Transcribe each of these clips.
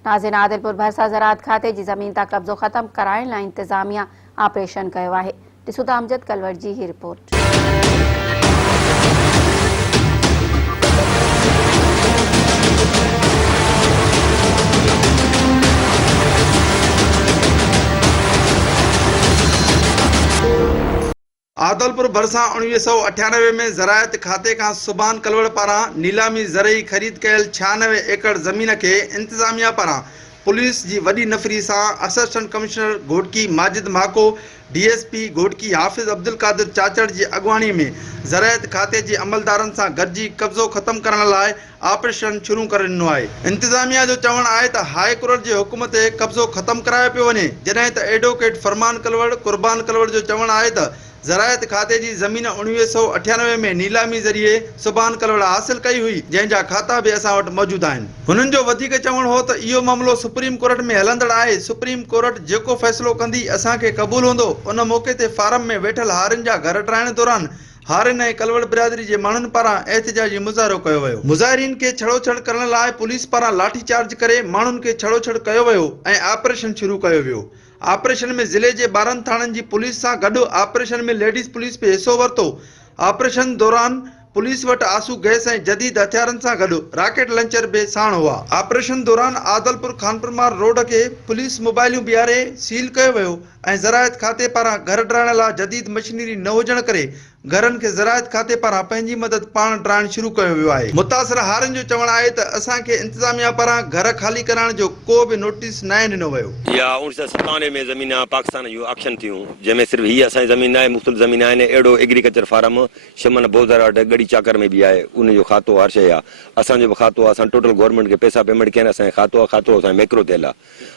नाज़रीन, आदिलपुर भरसा ज़राअत खाते जी ज़मीन तां कब्ज़ो ख़त्म कराइण लाइ इंतज़ामिया ऑपरेशन कयो आहे। ॾिसूं था अमजद कलवट जी ही रिपोर्ट। आदलपुर भरसा 1998 में ज़राअत खाते का सुभान कलवड़ पारा नीलामी ज़रई ख़रीद कयल 96 एकड़ ज़मीन के इंतजामिया पारा पुलिस की वडी नफ़री से assistant commissioner Ghotki Majid Mako, DSP Ghotki Hafiz Abdul Qadir Chachar की अगवानी में ज़राअत खाते के अमलदारन से गॾिजी कब्ज़ो खत्म करण लाइ ऑपरेशन शुरू कर दिनो आहे। इंतजामिया जो चवण आहे त हाई कोर्ट के हुकुम ते कब्ज़ो खत्म करायो पियो वञे, जॾहिं त एडवोकेट फरमान कलवड़ कुर्बान कलवड़ जो चवण आहे त ज़राअत खाते की ज़मीन 1998 में नीलामी जरिए सुभान कलवड़ हासिल कई हुई, जैसा खाता भी असां वटि मौजूद आहिनि। हुननि जो वधीक चवण हो त इहो मामलो सुप्रीम कोर्ट में हलंदड़ आहे। सुप्रीम कोर्ट जेको फ़ैसिलो कंदी असांखे क़बूल हूंदो। उन मौके ते फार्म में वेठल हारिन जा घर ठाहिण दौरान हारिन ऐं कलवड़ बिरादरी के माण्हुनि पारां एहतिजाजी मुज़ाहिरो कयो वियो। मुज़ाहिरीन के छड़ोछड़ करण लाइ पुलिस पारां लाठी चार्ज करे माण्हुनि के छड़ोछड़ कयो वियो ऐं ऑपरेशन शुरू कयो वियो। ऑपरेशन में ज़िले के 12 थाननि जी पुलिस सां गॾु ऑपरेशन में लेडीज़ पुलिस भी हिस्सो वरितो। ऑपरेशन दौरान पुलिस वटि आंसू गैस ऐं जदीद हथियारनि सां गॾु रॉकेट लॉन्चर भी साण हुआ। ऑपरेशन दौरान आदलपुर खानपुर मार रोड के पुलिस मोबाइलूं बीहारे सील कयो वियो ऐं ज़राअत खाते पारां घर ठाहिण लाइ जदीद मशीनरी न हुजण करे घरनि खे ज़राअत खाते पारां पंहिंजी मदद पाण ठाहिण शुरू कयो वियो आहे। मुतासिर हारिन जो चवण आहे त असांखे इंतजामिया पारां घर खाली कराइण जो को भी नोटिस न ॾिनो वियो। या 1997 में ज़मीन पाकिस्तान जो ऑक्शन थियूं, जंहिंमें सिर्फ़ु हीअ असांजी ज़मीन आहे, मुख़्तलिफ़ ज़मीन आहिनि। अहिड़ो एग्रीकल्चर फार्म शमन बोज़र गड़ी चाकर में भी आहे, उनजो खातो हर शइ आहे। असांजो बि खातो आहे, असां टोटल गवर्नमेंट के पैसा पेमेंट कया आहिनि। असांजो खातो असांजो मैक्रो थियल आहे।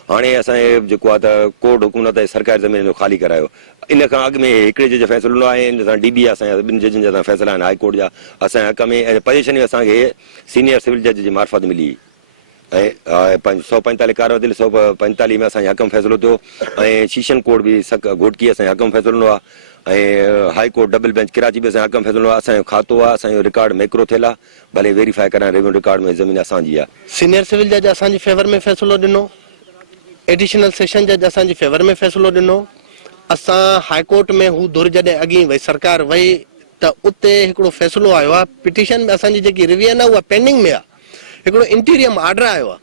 हाणे असांजे जेको आहे त कोर्ट हुकुम त सरकारी ज़मीन जो ख़ाली करायो। इन खां अॻु में हिकिड़े जज फ़ैसिलो आहे, इन सां DB असांजा ॿिनि जजनि जा फ़ैसिला आहिनि हाई कोर्ट जा। असांजे हक़ में पोजीशन में असांखे सीनियर सिविल जज जी मार्फत मिली ऐं 145 कारवाई 145 में असांजे हक़ में फ़ैसिलो थियो ऐं शीशन कोर्ट भी घोटकी असांजे हक़ में फ़ैसिलो ॾिनो आहे ऐं high court double bench Karachi भी असांजे हक़ में फ़ैसिलो ॾिनो आहे। असांजो खातो आहे, असांजो रिकॉर्ड मैक्रो थियल आहे, भले वेरीफाई कराइण रेवेन्यू रिकॉर्ड में ज़मीन असांजी आहे। सीनियर सिविल जज असांजे फेवर में फ़ैसिलो ॾिनो, एडिशनल सेशन जज असांजे फेवर में फ़ैसिलो ॾिनो। असां हाई कोर्ट में हू धुर जॾहिं अॻी वई सरकार वई त उते हिकिड़ो फ़ैसिलो आयो आहे। पिटीशन में असांजी जेकी रिविजन आहे उहा पेंडिंग में आहे। हिकिड़ो इंटीरियम आर्डर आयो आहे,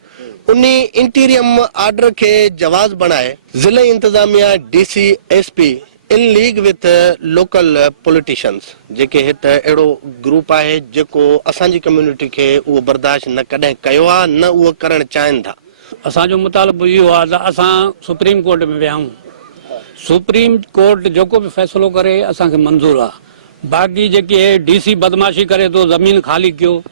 उन इंटीरियम आर्डर के जवाज़ बनाए ज़िले इंतजामिया DC SP in league with local politicians जेके हित अहिड़ो ग्रुप आहे जेको असांजी कम्युनिटी के उहो बर्दाश्त न कॾहिं कयो आहे, न उहो करणु चाहिनि था। असांजो मुतालबो इहो आहे त असां सुप्रीम कोर्ट में विया आहियूं। सुप्रीम कोर्ट जेको भी फ़ैसिलो करे असांखे मंज़ूर आहे। बाक़ी जेकी DC बदमाशी करे तो ज़मीन खाली कयो,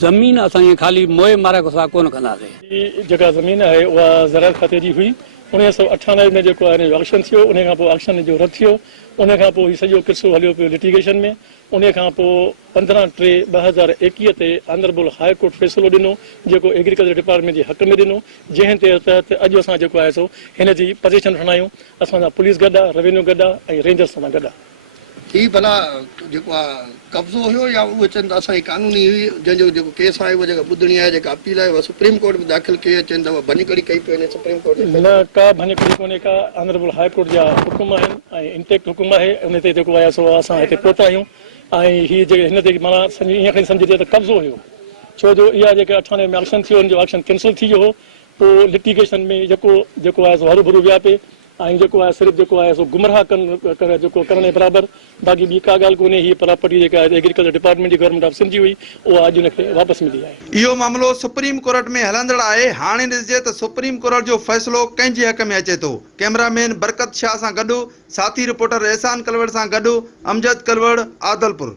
ज़मीन असांजी खाली मोए मारे सां कोन कंदासीं। जेका ज़मीन आहे उहा ज़राअत खाते जी हुई। 1998 में जेको आहे ऑक्शन थियो, उन खां पोइ ऑक्शन जो रद्द थियो। उन खां पोइ सॼो किस्सो हलियो पियो लिटिगेशन में। उन खां पोइ 15/3/2021 ते ऑनरेबल हाई कोर्ट फ़ैसिलो ॾिनो जेको एग्रीकल्चर डिपार्टमेंट जे हक़ में ॾिनो, जंहिं ते तहत अॼु असां जेको आहे सो हिन जी पोजीशन खणा आहियूं। असांजा पुलिस गॾु आहे, रेवेन्यू गॾु आहे ऐं रेंजर्स सां गॾु आहे। ही भला जेको कब्ज़ो हुयो या उहे चवनि था असांजी कानूनी हुई, जंहिंजो जेको केस आहे उहा जेका ॿुधणी आहे, जेका अपील आहे उहा सुप्रीम कोर्ट में दाख़िल कई, चवनि था भञकड़ी कई पई वञे सुप्रीम कोर्ट में। न का भञकड़ी कोन्हे का, ऑनरेबल हाई कोर्ट जा हुकुम आहिनि ऐं इंटेक्ट हुकुम आहे। उन ते जेको आहे सो असां हिते पहुता आहियूं ऐं हीअ जेके हिन ते माना ईअं खणी सम्झिजे त कब्ज़ो हुयो, छो जो इहा जेके 98 में ऑक्शन थियो, उनजो ऑक्शन कैंसिल थी वियो हो। पोइ लिटिगेशन में जेको आहे सो हरू भरू विया पिए ऐं जेको आहे सिर्फ़ु जेको आहे सो गुमराह जेको करण जे बराबरि। बाक़ी ॿी का ॻाल्हि कोन्हे। हीअ प्रॉपर्टी जेका आहे एग्रीकल्चर डिपार्टमेंट जी गवर्नमेंट ऑफ सिंध जी हुई, उहा अॼु हुनखे वापसि मिली आहे। इहो मामलो सुप्रीम कोर्ट में हलंदड़ आहे। हाणे ॾिसिजे त सुप्रीम कोर्ट जो फ़ैसिलो कंहिंजे हक़ में अचे थो। कैमरामैन बरकत शाह सां गॾु साथी रिपोर्टर एहसान कलवड़ सां गॾु अमजद कलवड़, आदलपुर।